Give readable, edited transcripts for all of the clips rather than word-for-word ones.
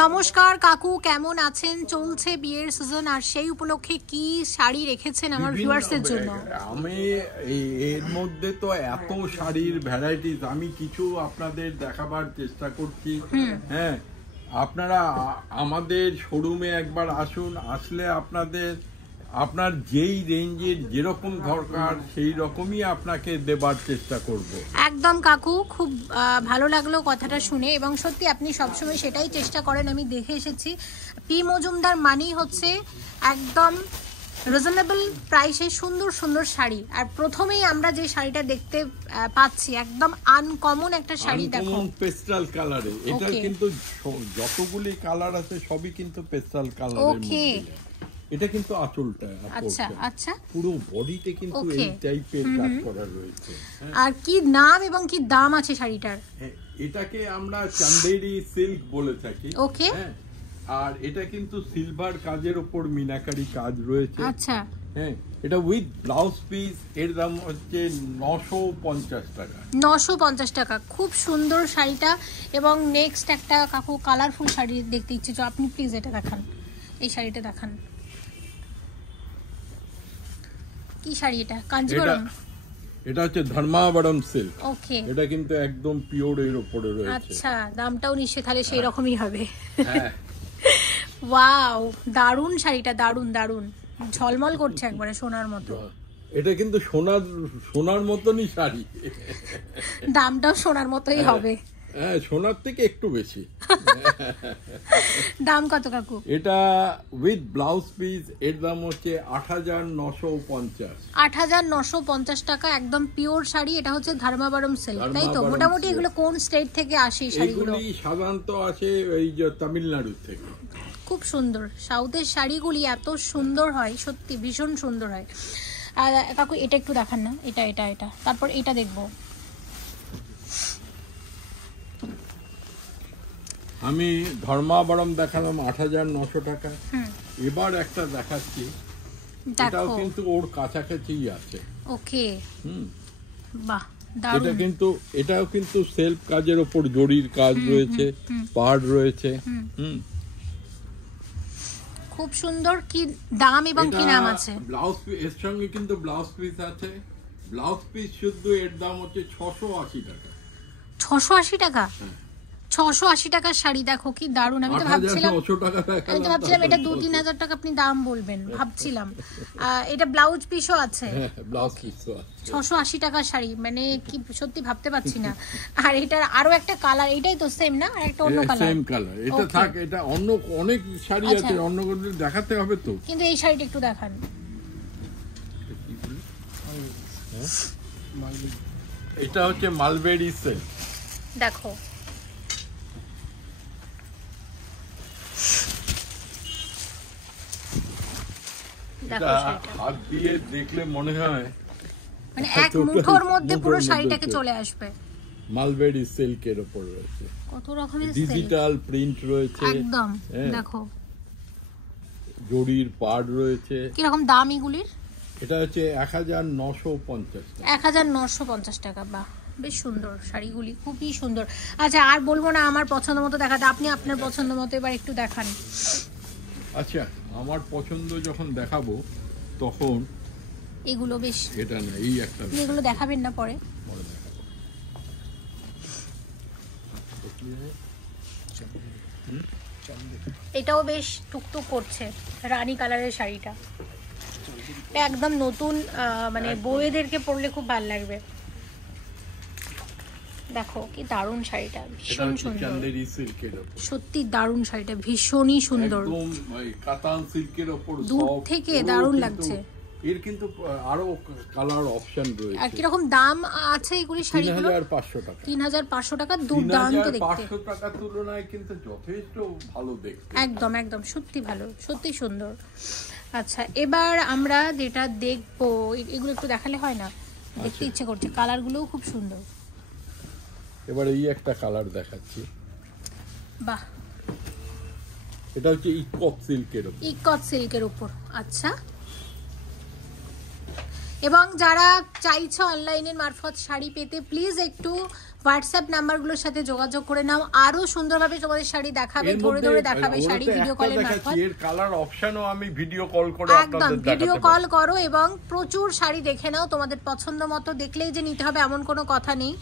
নমস্কার কাকু, কেমন আছেন? চলছে বিয়ের সিজন, আর সেই উপলক্ষে কি শাড়ি রেখেছেন আমার ভিউয়ার্সদের জন্য? আমি এর মধ্যে তো এত শাড়ির ভ্যারাইটিস, আমি কিছু আপনাদের দেখাবার চেষ্টা করছি। হ্যাঁ, আপনারা আমাদের শোরুমে একবার আসুন, আসলে আপনার যেই রেঞ্জের যেরকম দরকার সেই রকমই আপনাকে দেবার চেষ্টা করব। একদম কাকু, খুব ভালো লাগলো কথাটা শুনে, এবং সত্যি আপনি সবসময় সেটাই চেষ্টা করেন, আমি দেখে এসেছি। পি মজুমদার মানেই হচ্ছে একদম রিজনেবল প্রাইসে সুন্দর সুন্দর শাড়ি। আর প্রথমেই আমরা যে শাড়িটা দেখতে পাচ্ছি একদম আনকমন একটা শাড়ি, দেখো পেস্টাল কালারে। এটা কিন্তু যতগুলি কালার আছে সবই কিন্তু পেস্টাল কালারের মধ্যে। এটা কিন্তু আঁচলটা, আচ্ছা আচ্ছা, পুরো বডিতে কিন্তু এই টাইপের কাজ করা রয়েছে। আর কি নাম এবং কি দাম আছে শাড়িটার? এটাকে আমরা চান্দেরি সিল্ক বলে থাকি। ওকে, আর এটা কিন্তু সিলভার কাজের উপর মিনাকারি কাজ রয়েছে। আচ্ছা, হ্যাঁ, এটা উইথ ব্লাউজ পিস, এর দাম হচ্ছে 950 টাকা। 950 টাকা। খুব সুন্দর শাড়িটা। এবং নেক্সট একটা কাকু কালারফুল শাড়ি দেখতে ইচ্ছে, তো আপনি প্লিজ এটা দেখান, এই শাড়িটা দেখান। কি শাড়ি এটা? কাঞ্জিবরম? এটা হচ্ছে ধর্মাবরম সিল্ক। ওকে, এটা কিন্তু একদম পিওর এর উপরে রয়েছে। আচ্ছা, দামটাও নিশ্চয়ই তাহলে সেই রকমই হবে। হ্যাঁ, ওয়াও, দারুন শাড়িটা, দারুন দারুন, ঝলমল করছে একবারে সোনার মতো। এটা কিন্তু সোনার মতনই শাড়ি, দামটাও সোনার মতোই হবে। হ্যাঁ, সোনার থেকে একটু বেশি। দাম কত কাকু? এটা উইথ ব্লাউজ পিস, এর দাম হচ্ছে 8950। 8950 টাকা, একদম পিওর শাড়ি। এটা হচ্ছে ধর্মাবরম সিল্ক, তাই তো? মোটামুটি এগুলো কোন স্টেট থেকে আসে এই শাড়িগুলো? এগুলি সাধারণত আসে এই যে তামিলনাড়ু থেকে। খুব সুন্দর, সাউথের শাড়িগুলি এত সুন্দর হয়, সত্যি ভীষণ সুন্দর হয়। আর কাকু এটা একটু দেখান না, এটা এটা এটা তারপর এটা দেখবো। আমি ধর্মাবরম দেখালাম 8900 টাকা। এবার একটা দেখাচ্ছি, এটাও কিন্তু ওর কাছাকাছি আছে। ওকে, বাহ, দারুণ। এটা কিন্তু এটাও কিন্তু সেলফ কাজের উপর জরির কাজ রয়েছে, পাড় রয়েছে। খুব সুন্দর। কি দাম এবং কি নাম আছে? ব্লাউজ এর সঙ্গে কিন্তু ব্লাউজ পিস আছে। ব্লাউজ পিস শুধু এর দাম হচ্ছে 680 টাকা। 680 টাকা? 680 টাকার শাড়ি, দেখো কি দারুণ। আমি তো ভাবছিলাম এটা 2-3 হাজার টাকা আপনি দাম বলবেন, ভাবছিলাম। এটা ব্লাউজ পিসও আছে? ব্লাউজ পিসও আছে। 680 টাকার শাড়ি, মানে কি সত্যি ভাবতে পারছি না। আর এটার আরো একটা কালার, এটাই তো সেম না? আর একটা অন্য কালার? Same colour. এটা থাক, এটা অন্য অনেক শাড়ি আছে, অন্য করে দেখাতে হবে তো। কিন্তু এই শাড়িটা একটু দেখান। এটা হচ্ছে মালবেরি সিল্ক। দেখো, হাত দিয়ে দেখলে মনে হয় মানে এক মুঠোর মধ্যে পুরো শাড়িটাকে চলে আসবে। মালবেরি সিল্কের উপর রয়েছে, কত রকমের ডিজিটাল প্রিন্ট রয়েছে, একদম দেখো, জরির পাড় রয়েছে। কি রকম দাম এগুলির? এটা হচ্ছে 1950 টাকা। 1950 টাকা। বাহ, বেশ সুন্দর শাড়িগুলি, খুবই সুন্দর। আচ্ছা, আর বলবো না আমার পছন্দ মতো দেখাতে, আপনি আপনার পছন্দ মতো এবার একটু দেখান। আচ্ছা, আমার পছন্দ যখন দেখাবো তখন এগুলো বেশ, এটা না, এই একটা এগুলো দেখাবেন না পরে? এটাও বেশ টুকটুক করছে, রানী কালারের শাড়িটা একদম নতুন, মানে বউয়েদেরকে পরলে খুব ভালো লাগবে। দেখো কি দারুণ শাড়িটা, ভীষণ সুন্দর, সত্যি দারুণ শাড়িটা, ভীষণই সুন্দর, কাতান সিল্কের উপর দূর থেকে দারুণ লাগছে। এর কিন্তু আরো কালার অপশন রয়েছে। আর কি রকম দাম আছে এগুলি শাড়িগুলো? 3500 টাকা। 3500 টাকা, দুর্দান্ত দেখতে। 3500 টাকার তুলনায় কিন্তু যথেষ্ট ভালো দেখতে। একদম একদম, সত্যি ভালো, সত্যি সুন্দর। আচ্ছা, এবার আমরা যেটা দেখবো, এগুলো একটু দেখালে হয় না? দেখতে ইচ্ছে করছে, কালারগুলোও খুব সুন্দর। এবার এই একটা কালার দেখাচ্ছি। বাহ, এটা হচ্ছে ইকট সিল্কের উপর। ইকট সিল্কের উপর, আচ্ছা। এবং যারা চাইছো অনলাইনের মারফত শাড়ি পেতে, প্লিজ একটু হোয়াটসঅ্যাপ নাম্বারগুলোর সাথে যোগাযোগ করে নাও, আরো সুন্দরভাবে তোমাদের শাড়ি দেখাবে, ধরে ধরে দেখাবে শাড়ি ভিডিও কলের মারফত। এর কালার অপশনও আমি ভিডিও কল করে একদম ভিডিও কল করো এবং প্রচুর শাড়ি দেখে নাও, তোমাদের পছন্দ মতো দেখলেই যে নিতে হবে এমন কোনো কথা নেই।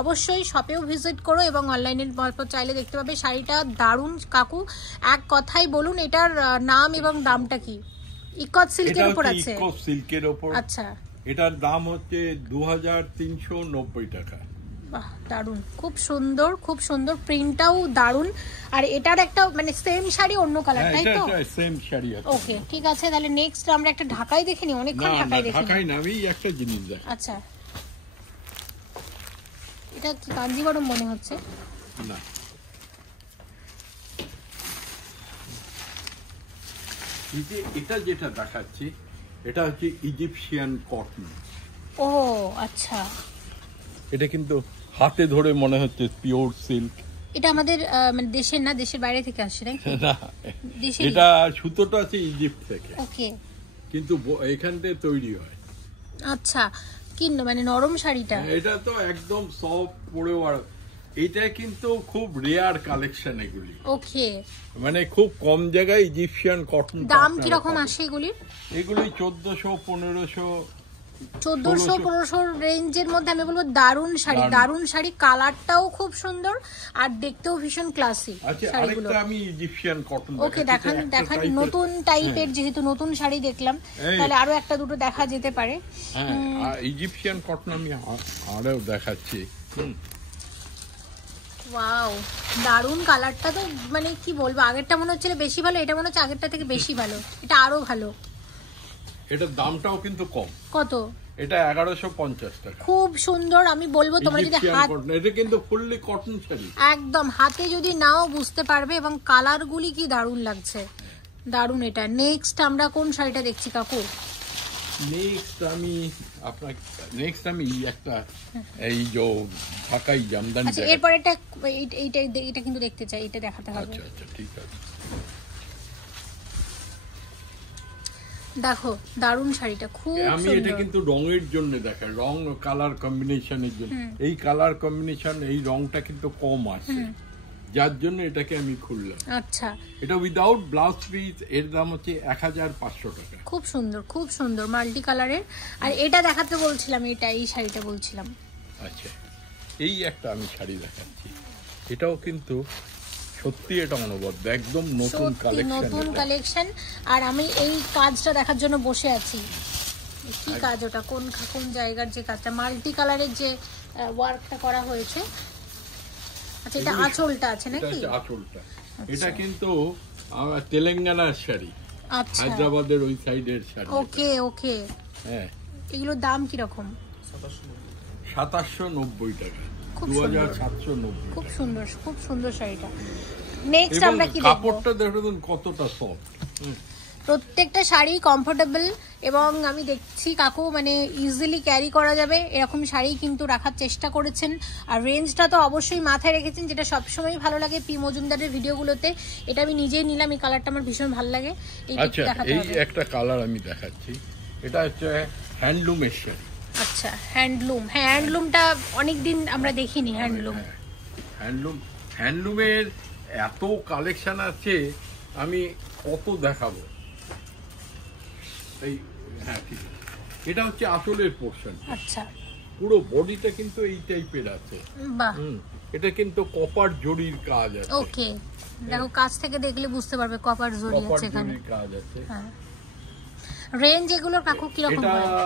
অবশ্যই শপেও ভিজিট করো এবং অনলাইনের মারফত চাইলে দেখতে পাবে। শাড়িটা দারুণ কাকু, এক কথাই বলুন এটার নাম এবং দামটা কি? ইকট সিল্কের উপর আছে। ইকট সিল্কের উপর। আচ্ছা, এটার দাম হচ্ছে 2390 টাকা। বাহ, দারুণ, খুব সুন্দর, খুব সুন্দর, প্রিন্টটাও দারুণ। আর এটার একটা মানে সেম শাড়ি অন্য কালার, তাই তো? হ্যাঁ, সেম শাড়ি আছে। ওকে, ঠিক আছে, তাহলে নেক্সট আমরা একটা ঢাকাই দেখে নিই। অনেকক্ষণ ঢাকাই দেখি। ঢাকাই না, আমি একটা জিনিস দেখ। আচ্ছা, এটা কি কাঞ্জিবরম মনে হচ্ছে? না, এটা যেটা দেখাচ্ছি এটা হচ্ছে ইজিপশিয়ান কটন। ও আচ্ছা, এটা কিন্তু হাতে ধরে মনে হচ্ছে পিওর সিল্ক। এটা আমাদের মানে দেশের না, দেশের বাইরে থেকে আসছে নাকি? না, দেশের। এটা সুতোটা আছে ইজিপ্ট থেকে, ওকে, কিন্তু এখান থেকে তৈরি হয়। আচ্ছা, কি মানে নরম শাড়িটা? এটা তো একদম সফট পরেও, আর এটা কিন্তু খুব রেয়ার কালেকশন এগুলি। ওকে, মানে খুব কম জায়গায় ইজিপশিয়ান কটন। দাম কি রকম আসে এগুলির? এগুলি 1400 1500 1400-1500 রেঞ্জের মধ্যে আমি বলবো দারুণ শাড়ি, দারুণ শাড়ি, কালারটাও খুব সুন্দর আর দেখতেও ভীষণ ক্লাসি আচ্ছা, শাড়িগুলো। আরেকটা আমি ইজিপশিয়ান কটন ওকে, দেখান দেখান, নতুন টাইপের, যেহেতু নতুন শাড়ি দেখলাম তাহলে আরো একটা দুটো দেখা যেতে পারে। হ্যাঁ, ইজিপশিয়ান কটন আমি আরো দেখাচ্ছি। ওয়াও, দারুণ কালারটা তো, মানে কি বলবো, আগেরটা মনে হচ্ছে বেশি ভালো, এটা মনে হচ্ছে আগেরটা থেকে বেশি ভালো, এটা আরো ভালো। এটার দামটাও কিন্তু কম। কত? এটা 1150 টাকা। খুব সুন্দর, আমি বলবো তোমরা যদি এটা কিন্তু ফুললি কটন শাড়ি, একদম হাতে যদি নাও বুঝতে পারবে, এবং কালারগুলি কি দারুণ লাগছে, দারুণ। এটা নেক্সট আমরা কোন শাড়িটা দেখছি কাকু? নেক্সট আমি একটা এই যে ঢাকাই জামদানি। আচ্ছা, এরপর এটা কিন্তু দেখতে চাই, এটা দেখাতে হবে। আচ্ছা আচ্ছা, ঠিক আছে। দেখো দারুণ শাড়িটা, খুব আমি এটা কিন্তু রঙের জন্য দেখাই, রং কালার কম্বিনেশনের জন্য। এই কালার কম্বিনেশন, এই রংটা কিন্তু কম আসে, যার জন্য এটাকে আমি খুললাম। আচ্ছা, এটা উইদাউট ব্লাউজ পিস, এর দাম হচ্ছে 1500 টাকা। খুব সুন্দর, খুব সুন্দর, মাল্টি কালারের। আর এটা দেখাতে বলছিলাম, এই শাড়িটা বলছিলাম। আচ্ছা, এই একটা আমি শাড়ি দেখাচ্ছি, এটাও কিন্তু সত্যি এটা অনবদ্য, একদম নতুন কালেকশন। আর আমি এই কাজটা দেখার জন্য বসে আছি। কি কাজ ওটা? কোন জায়গার যে কাজটা, মাল্টি কালারের যে ওয়ার্কটা করা হয়েছে। আচ্ছা, এটা আঁচলটা আছে নাকি? আঁচলটা এটা কিন্তু তেলেঙ্গানার শাড়ি, আচ্ছা, হায়দ্রাবাদের ওই সাইডের শাড়ি। ওকে ওকে, হ্যাঁ। এগুলোর দাম কি রকম? 2790 টাকা। 2790। খুব সুন্দর, খুব সুন্দর শাড়িটা। নেক্সট আমরা কি দেখব? কাপড়টা দেখুন কতটা সফট। প্রত্যেকটা শাড়ি কমফোর্টেবল, এবং আমি দেখছি কাকু মানে ইজিলি ক্যারি করা যাবে এরকম শাড়ি কিন্তু রাখার চেষ্টা করেছেন। আর রেঞ্জটা তো অবশ্যই মাথায় রেখেছেন, যেটা সবসময় ভালো লাগে পি মজুমদারের ভিডিওগুলোতে। এটা আমি নিজেই নিলাম, এই কালারটা আমার ভীষণ ভালো লাগে। আচ্ছা, এই একটা কালার আমি দেখাচ্ছি, এটা হচ্ছে হ্যান্ডলুমের শাড়ি। আচ্ছা, হ্যান্ডলুম। হ্যাঁ, হ্যান্ডলুমটা অনেকদিন আমরা দেখিনি। হ্যান্ডলুমের এত কালেকশন আছে, আমি কত দেখাবো। এই হ্যাঁ, ঠিক আছে, এটা হচ্ছে আঁচলের পোরশন। আচ্ছা, পুরো বডিটা কিন্তু এই টাইপের আছে। বাহ, এটা কিন্তু কপার জরির কাজ আছে। ওকে, দেখো কাছ থেকে দেখলে বুঝতে পারবে কপার জরি আছে এখানে। কাজ আছে। হ্যাঁ, রেঞ্জ এগুলো কাকু কি রকম হয়? এটা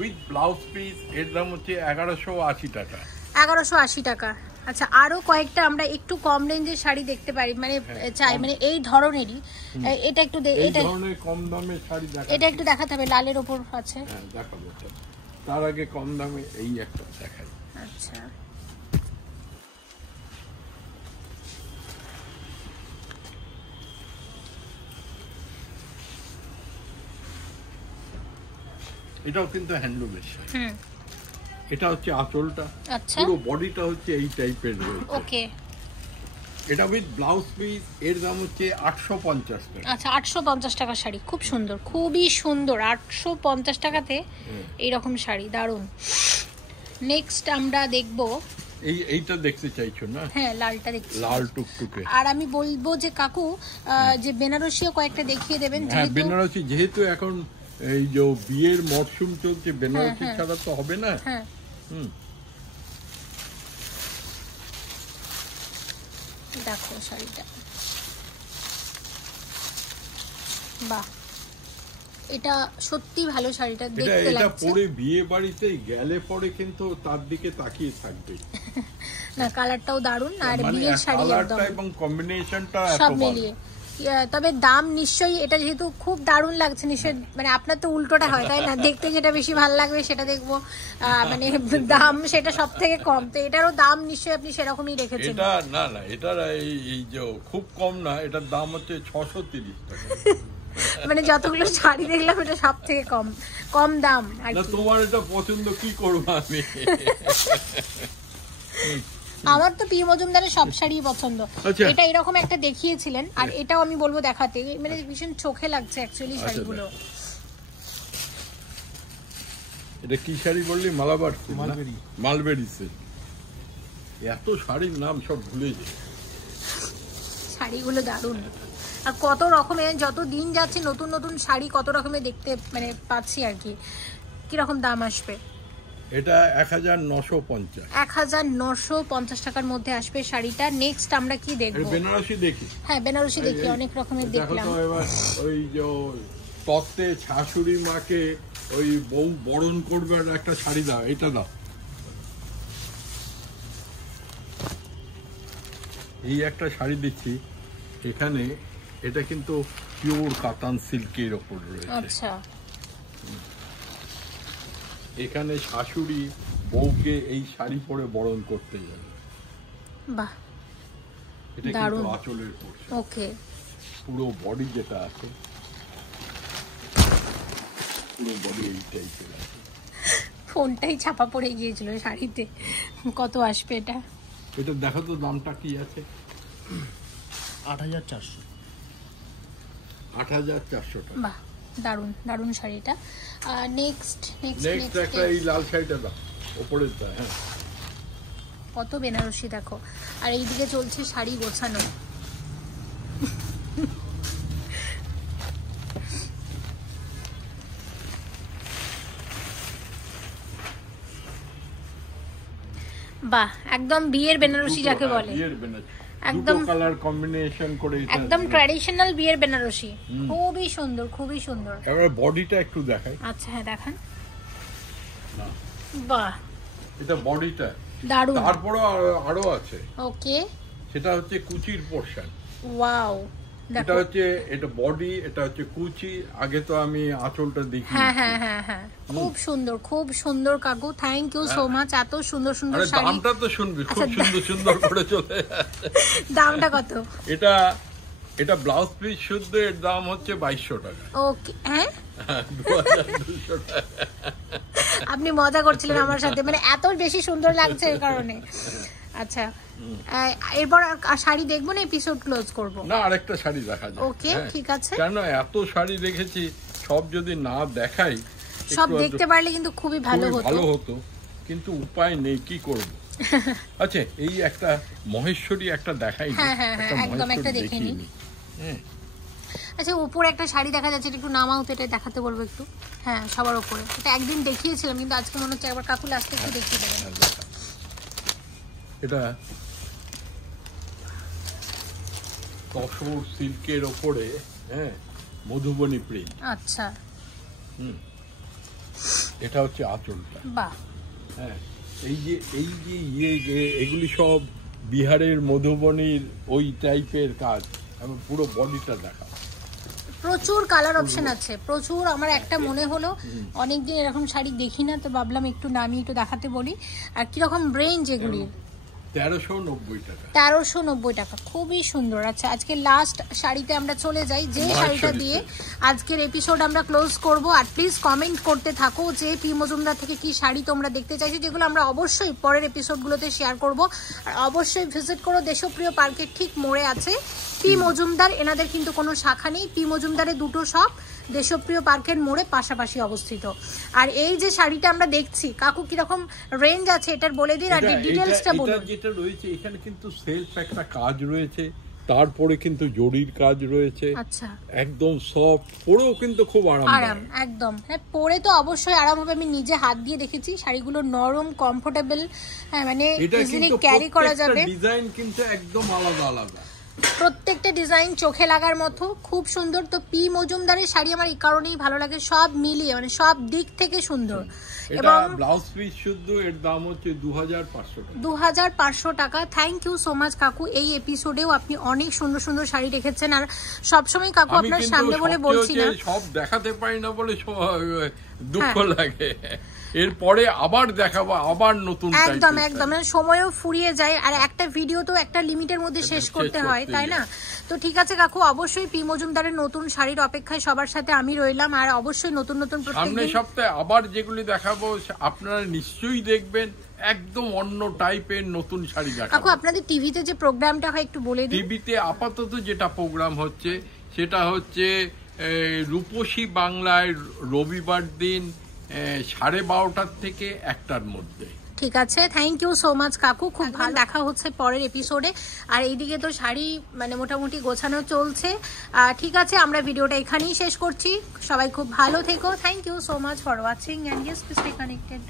উইথ ব্লাউজ পিস, এর দাম হচ্ছে 1180 টাকা। 1180 টাকা। আচ্ছা, আরো কয়েকটা আমরা একটু কম রেঞ্জের শাড়ি দেখতে পারি, মানে চাই, মানে এই ধরনেরই। এটা একটু এটা ধরনের কম দামের শাড়ি দেখাবো। এটা একটু দেখাতে হবে, লালের উপর আছে। হ্যাঁ, দেখাবো। তার আগে কম দামে এই একটা দেখাই। আচ্ছা, এটাও কিন্তু হ্যান্ডলুমের শাড়ি। এটা হচ্ছে আঁচলটা, আচ্ছা, পুরো বডিটা হচ্ছে এই টাইপের রয়েছে। ওকে, এটা উইথ ব্লাউজ পিস, এর দাম হচ্ছে 850 টাকা। আচ্ছা, 850 টাকা শাড়ি, খুব সুন্দর, খুবই সুন্দর। 850 টাকাতে এইরকম শাড়ি, দারুণ। নেক্সট আমরা দেখব, এইটা দেখতে চাইছো না? হ্যাঁ, লালটা দেখছি, লাল টুকটুকে। আর আমি বলবো যে কাকু যে বেনারসিও কয়েকটা দেখিয়ে দেবেন। হ্যাঁ, বেনারসি যেহেতু এখন এই যে বিয়ের মরশুম চলছে, বেনারসি ছাড়া তো হবে না। হ্যাঁ, দেখো শাড়িটা, বাহ, এটা সত্যি ভালো শাড়িটা দেখতে এটা লাগছে। পরে বিয়ে বাড়িতে গেলে পরে কিন্তু তার দিকে তাকিয়ে থাকবে। না, কালারটাও দারুণ, আর মানে বিয়ের শাড়ি একদম, এবং কম্বিনেশনটা সব মিলিয়ে। তবে দাম নিশ্চয়ই, এটা যেহেতু খুব দারুণ লাগছে, নিশ্চয়ই মানে আপনার তো উল্টোটা হয় তাই না, দেখতে যেটা বেশি ভালো লাগবে সেটা দেখবো, মানে দাম সেটা সব থেকে কম, তো এটারও দাম নিশ্চয়ই আপনি সেরকমই রেখেছেন। এটা না, এটার এই যে খুব কম না, এটার দাম হচ্ছে 630 টাকা। মানে যতগুলো শাড়ি দেখলাম এটা সব থেকে কম দাম। আর তোমার এটা পছন্দ, কি করবো আমি? আমার তো পি মজুমদারের সব শাড়ি পছন্দ। এটা এরকম একটা দেখিয়েছিলেন, আর এটাও আমি বলবো দেখাতে, মানে ভীষণ চোখে লাগছে অ্যাকচুয়ালি শাড়িগুলো। এটা কি শাড়ি বললি? Malabar, mulberry silk. এত শাড়ির নাম সব ভুলে যায়। শাড়িগুলো দারুণ, আর কত রকমের, যত দিন যাচ্ছে নতুন নতুন শাড়ি কত রকমের দেখতে মানে পাচ্ছি আর কি। কিরকম দাম আসবে? এটা 1950। 1950 টাকার মধ্যে আসবে শাড়িটা। নেক্সট আমরা কি দেখবো? বেনারসি দেখি। হ্যাঁ, বেনারসি দেখি, অনেক রকমের দেখলাম। ওই যে তত্ত্বে শাশুড়ি মাকে ওই বউ বরণ করবে, একটা শাড়ি দাও, এটা দাও। এই একটা শাড়ি দিচ্ছি এখানে, এটা কিন্তু পিওর কাতান সিল্কের ওপর রয়েছে। আচ্ছা, এখানে শাশুড়ি বউকে এই শাড়ি পরে বরণ করতে যাবে। বাহ, এটা কিন্তু আঁচলের পোর্শন। ওকে, পুরো বডি যেটা আছে, পুরো বডি এই টাইপের আছে। ফোনটাই ছাপা পড়ে গিয়েছিল শাড়িতে। কত আসবে এটা? এটা দেখো তো দামটা কি আছে। 8400। 8400 টাকা। বাহ, দারুণ দারুণ শাড়িটা। নেক্সট একটা এই লাল শাড়িটা দাও, উপরের টা। হ্যাঁ, কত বেনারসি দেখো, আর এইদিকে চলছে শাড়ি গোছানো। বাহ, একদম বিয়ের বেনারসি যাকে বলে, একদম কালার কম্বিনেশন করে, একদম ট্র্যাডিশনাল বিয়ের বেনারসি। খুবই সুন্দর, খুবই সুন্দর। এবারে বডিটা একটু দেখাই। আচ্ছা, হ্যাঁ দেখান। বাহ, এটা বডিটা দারুণ। তারপরে আরো আছে। ওকে, সেটা হচ্ছে কুচির পোরশন। ওয়াও, এটা হচ্ছে, এটা বডি, এটা হচ্ছে কুচি। আগে তো আমি আঁচলটা দেখি। হ্যাঁ হ্যাঁ হ্যাঁ হ্যাঁ, খুব সুন্দর, খুব সুন্দর কাকু, থ্যাংক ইউ সো মাচ। এত সুন্দর সুন্দর শাড়ি। দামটা তো শুনবি, খুব সুন্দর সুন্দর করে চলে। দামটা কত? এটা ব্লাউজ পিস শুদ্ধ, এর দাম হচ্ছে 2200 টাকা। ওকে, হ্যাঁ 2200 টাকা। আপনি মজা করছিলেন আমার সাথে, মানে এত বেশি সুন্দর লাগছে এর কারণে। আচ্ছা, এরপর শাড়ি দেখবো না, এপিসোড ক্লোজ করবো? না, আরেকটা শাড়ি দেখা যায়। ওকে, ঠিক আছে। কেন এত শাড়ি দেখেছি, সব যদি না দেখাই, সব দেখতে পারলে কিন্তু খুবই ভালো হতো, কিন্তু উপায় নেই, কি করব। আচ্ছা, এই একটা মহেশ্বরী একটা দেখাই। হ্যাঁ হ্যাঁ হ্যাঁ, একদম একটা দেখে নিই। আচ্ছা, উপরে একটা শাড়ি দেখা যাচ্ছে, একটু নামাও তো, এটা দেখাতে বলবো একটু। হ্যাঁ, সবার উপরে। এটা একদিন দেখিয়েছিলাম, কিন্তু আজকে মনে হচ্ছে একবার কাকুল আসতে একটু দেখিয়ে দেবেন। এটা তসর সিল্কের ওপরে, হ্যাঁ, মধুবনী প্রিন্ট। আচ্ছা, এটা হচ্ছে আঁচলটা। বাহ, হ্যাঁ, এই যে এগুলি সব বিহারের মধুবনীর ওই টাইপের কাজ। আমি পুরো বডিটা দেখা, প্রচুর কালার অপশন আছে, প্রচুর। আমার একটা মনে হলো, অনেকদিন এরকম শাড়ি দেখি না, তো ভাবলাম একটু নামিয়ে একটু দেখাতে বলি। আর কিরকম রেঞ্জ এগুলির? 1390 টাকা। 1390 টাকা, খুবই সুন্দর। আচ্ছা, আজকে লাস্ট শাড়িতে আমরা চলে যাই, যে শাড়িটা দিয়ে আজকের এপিসোড আমরা ক্লোজ করব। আর প্লিজ কমেন্ট করতে থাকো যে পি মজুমদার থেকে কি শাড়ি তোমরা দেখতে চাইছো, যেগুলো আমরা অবশ্যই পরের এপিসোডগুলোতে শেয়ার করব। আর অবশ্যই ভিজিট করো, দেশপ্রিয় পার্কের ঠিক মোড়ে আছে পি মজুমদার। এনাদের কিন্তু কোনো শাখা নেই, পি মজুমদারের দুটো শপ, দেশপ্রিয় পার্কের মোড়ে পাশাপাশি অবস্থিত। আর এই যে শাড়িটা আমরা দেখছি কাকু কিরকম রেঞ্জ আছে এটার বলে দিন আর ডিটেইলসটা বলুন। যেটা রয়েছে এখানে কিন্তু সেলফ একটা কাজ রয়েছে, তারপরে কিন্তু জরির কাজ রয়েছে। আচ্ছা, একদম সফট, পরেও কিন্তু খুব আরাম একদম। হ্যাঁ, পরে তো অবশ্যই আরাম হবে, আমি নিজে হাত দিয়ে দেখেছি শাড়িগুলো নরম, কমফোর্টেবল, হ্যাঁ মানে ইজিলি ক্যারি করা যাবে। ডিজাইন কিন্তু একদম আলাদা আলাদা, প্রত্যেকটা ডিজাইন চোখে লাগার মতো, খুব সুন্দর। তো পি মজুমদারের শাড়ি আমার এই কারণেই ভালো লাগে, সব মিলিয়ে মানে সব দিক থেকে সুন্দর। এবং ব্লাউজ পিস শুদ্ধ এর দাম হচ্ছে 2500 টাকা। থ্যাংক ইউ সো মাচ কাকু, এই এপিসোডেও আপনি অনেক সুন্দর সুন্দর শাড়ি রেখেছেন। আর সবসময় কাকু আপনার সামনে বলে বলছি না, সব দেখাতে পারি না বলে দুঃখ লাগে, এরপরে আবার দেখাবো আবার নতুন একদম একদম, সময়ও ফুরিয়ে যায় আর একটা ভিডিও তো একটা লিমিটের মধ্যে শেষ করতে হয়, তাই না? তো ঠিক আছে কাকু, অবশ্যই পি মজুমদারের নতুন শাড়ির অপেক্ষায় সবার সাথে আমি রইলাম। আর অবশ্যই নতুন নতুন সামনের সপ্তাহে আবার যেগুলি দেখাবো আপনারা নিশ্চয়ই দেখবেন, একদম অন্য টাইপের নতুন শাড়ি দেখাবো। কাকু আপনাদের টিভিতে যে প্রোগ্রামটা হয় একটু বলে দিন। টিভিতে আপাতত যেটা প্রোগ্রাম হচ্ছে সেটা হচ্ছে রূপসী বাংলায় রবিবার দিন 12:30 থেকে 1টার মধ্যে। ঠিক আছে, থ্যাংক ইউ সো মাচ কাকু, খুব ভালো। দেখা হচ্ছে পরের এপিসোডে। আর এইদিকে তো শাড়ি মানে মোটামুটি গোছানো চলছে। ঠিক আছে, আমরা ভিডিওটা এখানেই শেষ করছি। সবাই খুব ভালো থেকো। Thank you so much for watching and yes, please stay connected.